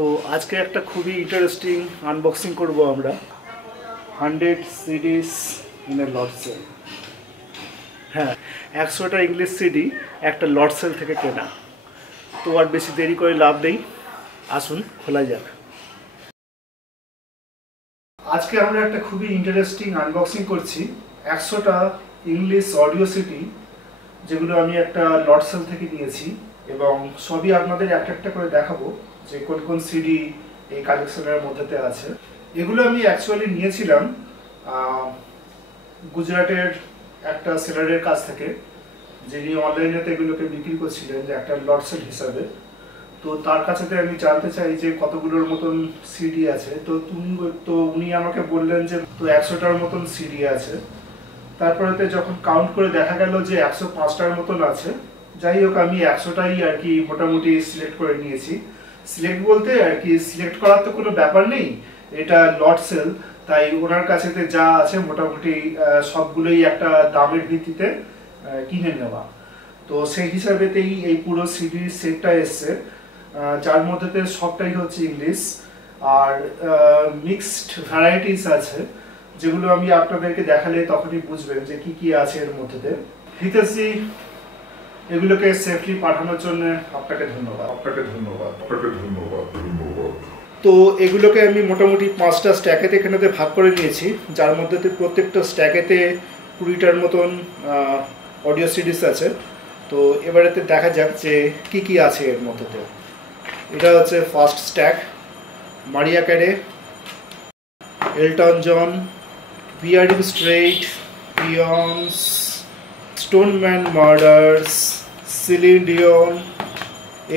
তো আজকে একটা খুবই ইন্টারেস্টিং আনবক্সিং করব আমরা 100 সিডিস ইন এ লট সেল। হ্যাঁ, 100টা ইংলিশ সিডি একটা লট সেল থেকে কেনা। তো আর বেশি দেরি করে লাভ নেই, আসুন খোলা যাক। আজকে আমরা একটা খুবই ইন্টারেস্টিং আনবক্সিং করছি 100টা ইংলিশ অডিও সিডি, যেগুলো আমি একটা লট সেল থেকে নিয়েছি এবং সবই আপনাদের একটা একটা করে দেখাবো যে কোন কোন সিডি এই কালেকশনের মধ্যেতে আছে। এগুলো আমি অ্যাকচুয়ালি নিয়েছিলাম গুজরাটের একটা সেলারের কাছ থেকে, যিনি অনলাইনেতে এগুলোকে বিক্রি করছিলেন যে একটা লট সেল হিসাবে। তো তার কাছেতে আমি জানতে চাই যে কতগুলোর মতন সিডি আছে। তো উনি আমাকে বললেন যে 100টার মতন সিডি আছে। তারপরেতে যখন কাউন্ট করে দেখা গেল যে 105টার মতন আছে। যাই হোক, আমি 100টাই আর কি মোটামুটি সিলেক্ট করে নিয়েছি। সিলেক্ট বলতে আর কি সিলেক্ট করার তো কোনো ব্যাপার নেই, এটা লট সেল, তাই ওনার কাছেতে যা আছে মোটামুটি সবগুলোই একটা দামের ভিত্তিতে কিনে নেওয়া। তো সেই হিসাবেতেই এই পুরো সিডির সেটটা এসছে, যার মধ্যেতে সবটাই হচ্ছে ইংলিশ আর মিক্সড ভ্যারাইটিস আছে, যেগুলো আমি আপনাদেরকে দেখালে তখনই বুঝবেন যে কি কি আছে এর মধ্যেতে। হিতেশজি, এগুলোকে সেফলি পাঠানোর জন্য আপনাকে ধন্যবাদ। তো এগুলোকে আমি মোটামুটি 5টা স্ট্যাকেতে এখানেতে ভাগ করে নিয়েছি, যার মধ্যে প্রত্যেকটা স্ট্যাকেতে 20টার মতন অডিও সিডিস আছে। তো এবারেতে দেখা যাক যে কি কি আছে এর মধ্যেতে। এটা হচ্ছে first stack, Mariah Carey, Elton John, bearing straight, Beyonce, stoneman murders, Celine Dion,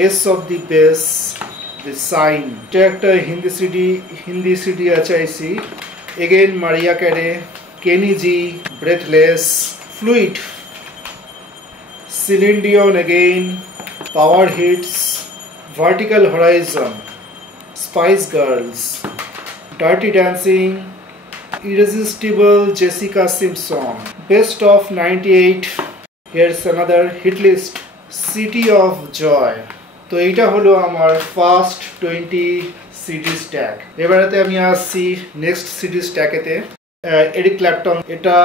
Ace of the Base, The Sign। এটা একটা হিন্দি সিডি আছে আইসি। Again Mariah Carey, Kenny G, breathless, fluid, Celine Dion again, power hits, Vertical Horizon, Spice Girls, Dirty Dancing, irresistible Jessica Simpson, best of 98, here's another hit list, City of Joy. তো এইটা হলো আমার first 20 CD stack. এবারেতে আমি আসছি next CD স্ট্যাকেতে। Eric Clapton, এটা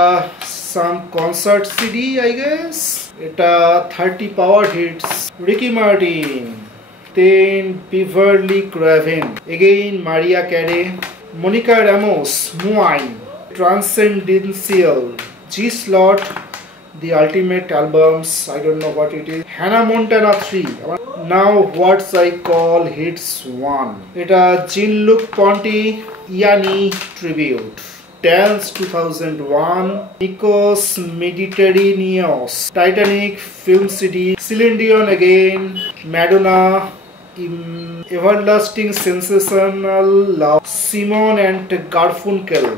some concert CD I guess. এটা 30 power hits, Ricky Martin, then Beverly Craven, again Mariah Carey, Monica Ramos, মুয়াইন, transcendental, G slot, The Ultimate Albums, I don't know what it is, Hannah Montana 3, Now What's I Call Hits 1, এটা Jean-Luc Ponty, Yanni Tribute, Dance 2001, Nikos Mediterraneos, Titanic Film City, Celine Dion again, Madonna, Everlasting Sensational Love, Simon and Garfunkel,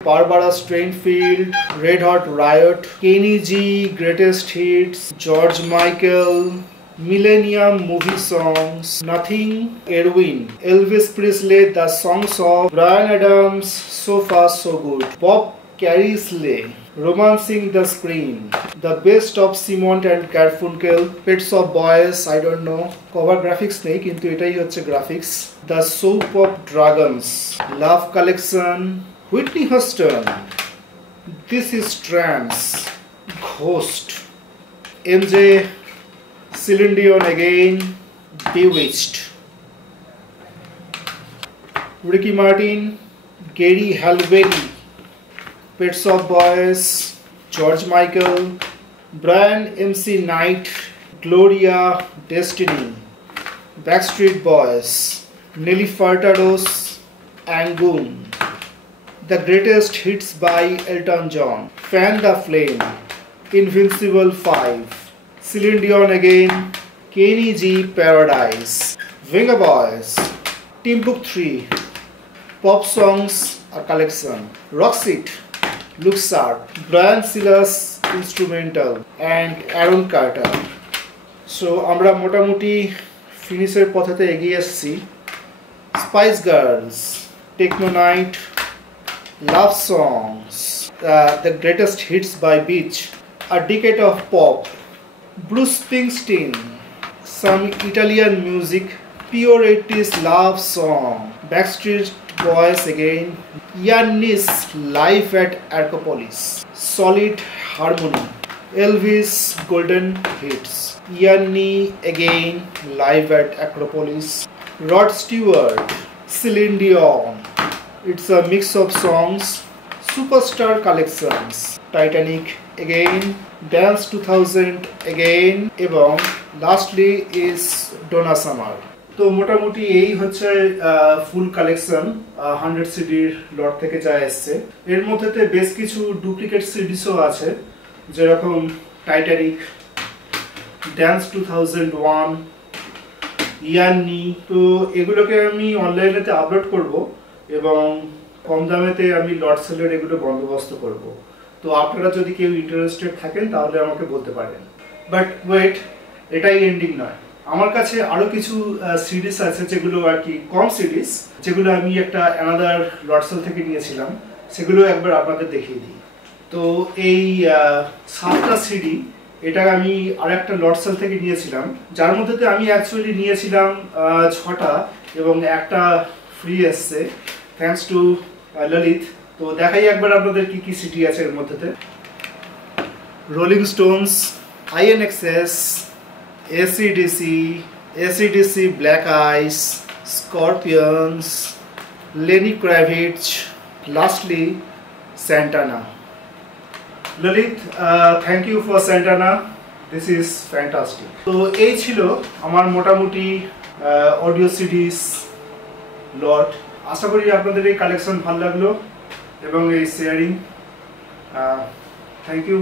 Barbara Streisand, Red Hot Riot, Kenny G, Greatest Hits, George Michael, Millennium Movie Songs, Nothing, Erwin, Elvis Presley, The Songs of Bryan Adams, So Far So Good, Bob Carrisley, Romancing the Scream, The Best of Simon and Garfunkel, Pets of Boys, I don't know, cover graphics নেই কিন্তু এটাই হচ্ছে graphics, The Soap of Dragons, Love Collection, Whitney Houston, This Is Trance, Ghost, MJ, Celine Dion again, Bewitched, Ricky Martin, Gary Halberry, Pets of Boys, George Michael, Brian MC Knight, Gloria, Destiny, Backstreet Boys, Nelly Furtados, Angoon, The Greatest Hits by Elton John, Fan the Flame, Invincible 5, Celine Dion again, Kenny G, Paradise, Venga Boys, Timbuk3, Pop Songs, a Collection, Roxette, Look Sharp, Brian Silas Instrumental, and Aaron Carter. So আমরা মোটামুটি ফিনিশের পথেতে এগিয়ে এসেছি। Spice Girls, Techno Night, Love Songs, The Greatest Hits by Beach, A Decade of Pop, Bruce Springsteen, some Italian music, Pure 80s love song. Backstreet Boys again. Yannis live at Arcopolis. Solid harmony. Elvis golden hits. Yanni again live at Acropolis. Rod Stewart. Celine Dion. It's a mix of songs. Superstar collections. Titanic again. Dance 2000 again. এবং lastly is Donna Summer. তো মোটামুটি এই হচ্ছে ফুল collection 100 সিডির লট থেকে যা এসছে। এর মধ্যেতে বেশ কিছু ডুপ্লিকেট সিডিসও আছে, যেরকম টাইটানিক, ড্যান্স 2001, ইয়ান্নি। তো এগুলোকে আমি অনলাইনেতে আপলোড করব এবং কম দামেতে আমি লট সেলের এগুলো বন্দোবস্ত করব। তো আপনারা যদি কেউ ইন্টারেস্টেড থাকেন তাহলে আমাকে বলতে পারেন। বাট ওয়েট, এটাই এন্ডিং নয়। আমার কাছে আরও কিছু সিরিজ আছে যেগুলো আর কি কম সিরিজ, যেগুলো আমি একটা অ্যানাদার লট সেল থেকে নিয়েছিলাম, সেগুলো একবার আপনাদের দেখিয়ে দিই। তো এই 7টা সিডি এটা আমি আরেকটা লট সেল থেকে নিয়েছিলাম, যার মধ্যে আমি অ্যাকচুয়ালি নিয়েছিলাম 6টা এবং একটা ফ্রি এসছে থ্যাঙ্কস টু ললিত। তো দেখাই একবার আপনাদের কি কি সিডি আছে এর মধ্যে। Rolling Stones, INXS, AC/DC, Black Eyes, Scorpions, Lenny Kravitz, lastly Santana. Lalit, thank you for Santana. This is fantastic. তো এই ছিল আমার মোটামুটি অডিও সিডিস লট। আশা করি আপনাদের এই কালেকশন ভালো লাগলো এবং এই শেয়ারিং। Thank you.